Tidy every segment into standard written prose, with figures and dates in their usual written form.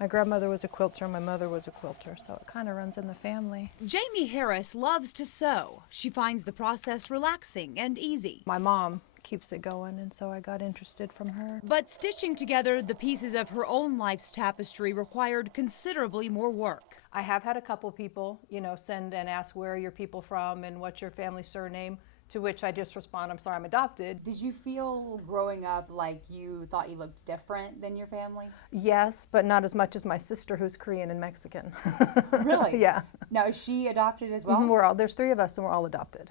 My grandmother was a quilter, my mother was a quilter, so it kind of runs in the family. Jamie Harris loves to sew. She finds the process relaxing and easy. My mom keeps it going, and so I got interested from her. But stitching together the pieces of her own life's tapestry required considerably more work. I have had a couple people, send and ask where are your people from and what's your family surname, to which I just respond, I'm sorry, I'm adopted. Did you feel growing up like you thought you looked different than your family? Yes, but not as much as my sister who's Korean and Mexican. Really? Yeah. Now, is she adopted as well? There's 3 of us and we're all adopted.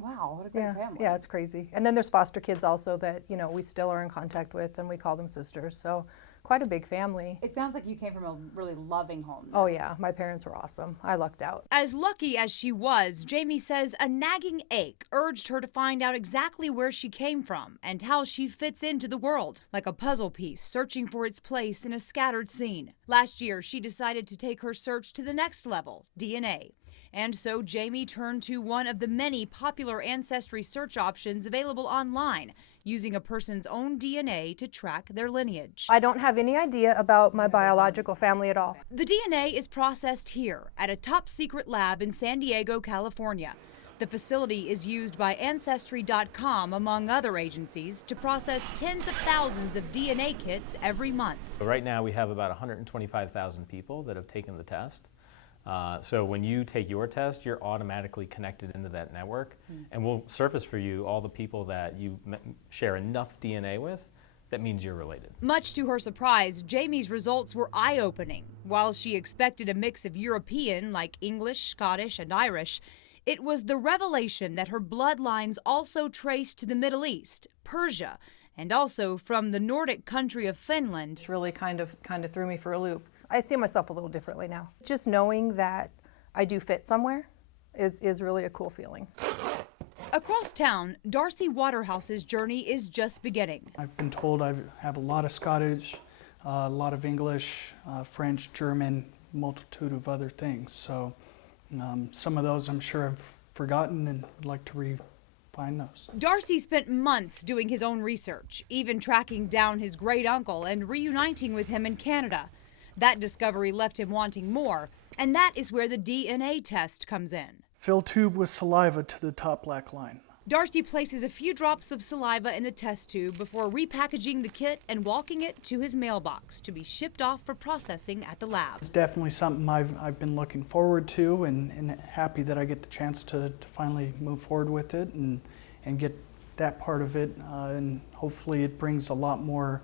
Wow, what a great family. Yeah, it's crazy. And then there's foster kids also that, we still are in contact with, and we call them sisters. So quite a big family. It sounds like you came from a really loving home. Oh yeah, my parents were awesome. I lucked out. As lucky as she was, Jamie says a nagging ache urged her to find out exactly where she came from and how she fits into the world, like a puzzle piece searching for its place in a scattered scene. Last year, she decided to take her search to the next level, DNA. And so Jamie turned to one of the many popular ancestry search options available online, using a person's own DNA to track their lineage. I don't have any idea about my biological family at all. The DNA is processed here at a top-secret lab in San Diego, California. The facility is used by Ancestry.com, among other agencies, to process tens of thousands of DNA kits every month. Right now we have about 125,000 people that have taken the test. So when you take your test, you're automatically connected into that network, and we'll surface for you all the people that you share enough DNA with. That means you're related. Much to her surprise, Jamie's results were eye-opening. While she expected a mix of European, like English, Scottish, and Irish, it was the revelation that her bloodlines also traced to the Middle East, Persia, and also from the Nordic country of Finland. It's really kind of threw me for a loop. I see myself a little differently now. Just knowing that I do fit somewhere is really a cool feeling. Across town, Darcy Waterhouse's journey is just beginning. I've been told I have a lot of Scottish, a lot of English, French, German, multitude of other things. So some of those I'm sure I've forgotten and would like to refine those. Darcy spent months doing his own research, even tracking down his great uncle and reuniting with him in Canada. That discovery left him wanting more, and that is where the DNA test comes in. Fill tube with saliva to the top black line. Darcy places a few drops of saliva in the test tube before repackaging the kit and walking it to his mailbox to be shipped off for processing at the lab. It's definitely something I've been looking forward to and happy that I get the chance to finally move forward with it and get that part of it, and hopefully it brings a lot more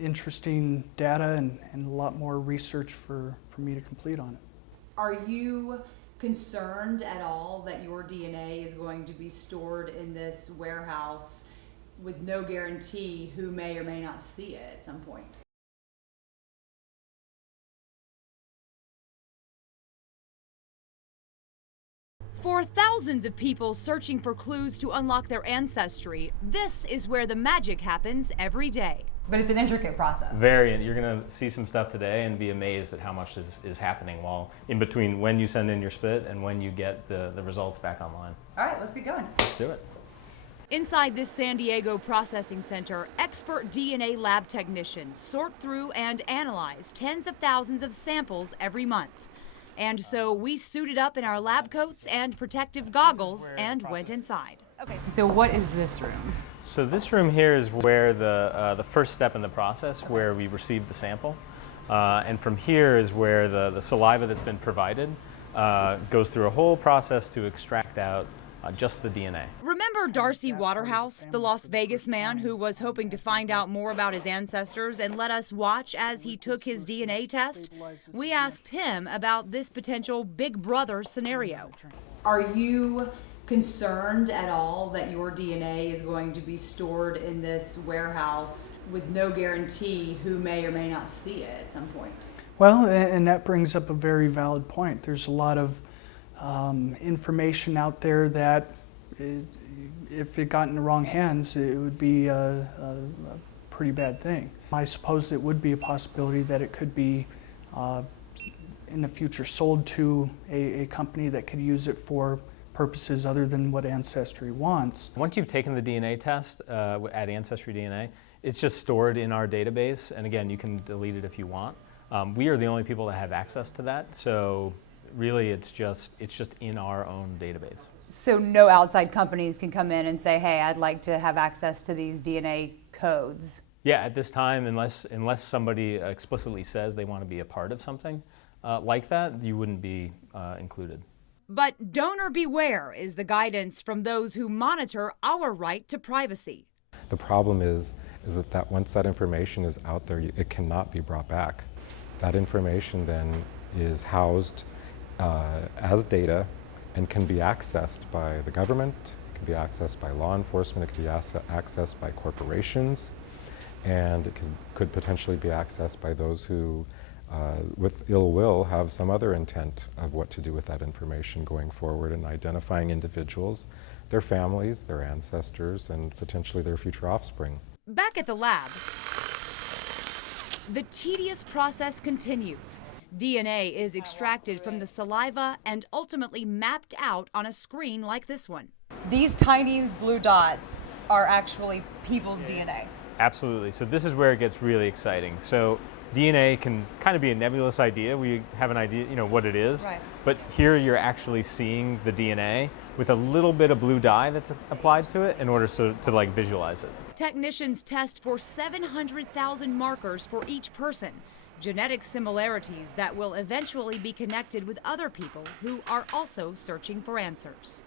interesting data and a lot more research for me to complete on it. Are you concerned at all that your DNA is going to be stored in this warehouse with no guarantee who may or may not see it at some point? For thousands of people searching for clues to unlock their ancestry, this is where the magic happens every day. But it's an intricate process. Very, you're going to see some stuff today and be amazed at how much is happening while in between when you send in your spit and when you get the results back online. All right, let's get going. Let's do it. Inside this San Diego processing center, expert DNA lab technicians sort through and analyze tens of thousands of samples every month. And so we suited up in our lab coats and protective goggles and went inside. Okay, so what is this room? So this room here is where the first step in the process, where we receive the sample. And from here is where the saliva that's been provided goes through a whole process to extract out just the DNA. Remember Darcy Waterhouse, the Las Vegas man who was hoping to find out more about his ancestors and let us watch as he took his DNA test? We asked him about this potential Big Brother scenario. Are you concerned at all that your DNA is going to be stored in this warehouse with no guarantee who may or may not see it at some point? Well, and that brings up a very valid point. There's a lot of information out there that if it got in the wrong hands, it would be a pretty bad thing. I suppose it would be a possibility that it could be in the future sold to a company that could use it for purposes other than what Ancestry wants. Once you've taken the DNA test at Ancestry DNA, it's just stored in our database, and again, you can delete it if you want. We are the only people that have access to that, so really it's just in our own database. So no outside companies can come in and say, hey, I'd like to have access to these DNA codes. Yeah, at this time, unless somebody explicitly says they want to be a part of something like that, you wouldn't be included. But donor beware is the guidance from those who monitor our right to privacy. The problem is that once that information is out there, it cannot be brought back. That information then is housed as data and can be accessed by the government, it can be accessed by law enforcement, it can be accessed by corporations, and it could potentially be accessed by those who, with ill will, have some other intent of what to do with that information going forward, and identifying individuals, their families, their ancestors, and potentially their future offspring. Back at the lab, the tedious process continues. DNA is extracted from the saliva and ultimately mapped out on a screen like this one. These tiny blue dots are actually people's DNA. Absolutely. So this is where it gets really exciting. So DNA can kind of be a nebulous idea. We have an idea, what it is. Right. But here you're actually seeing the DNA with a little bit of blue dye that's applied to it in order to like visualize it. Technicians test for 700,000 markers for each person, genetic similarities that will eventually be connected with other people who are also searching for answers.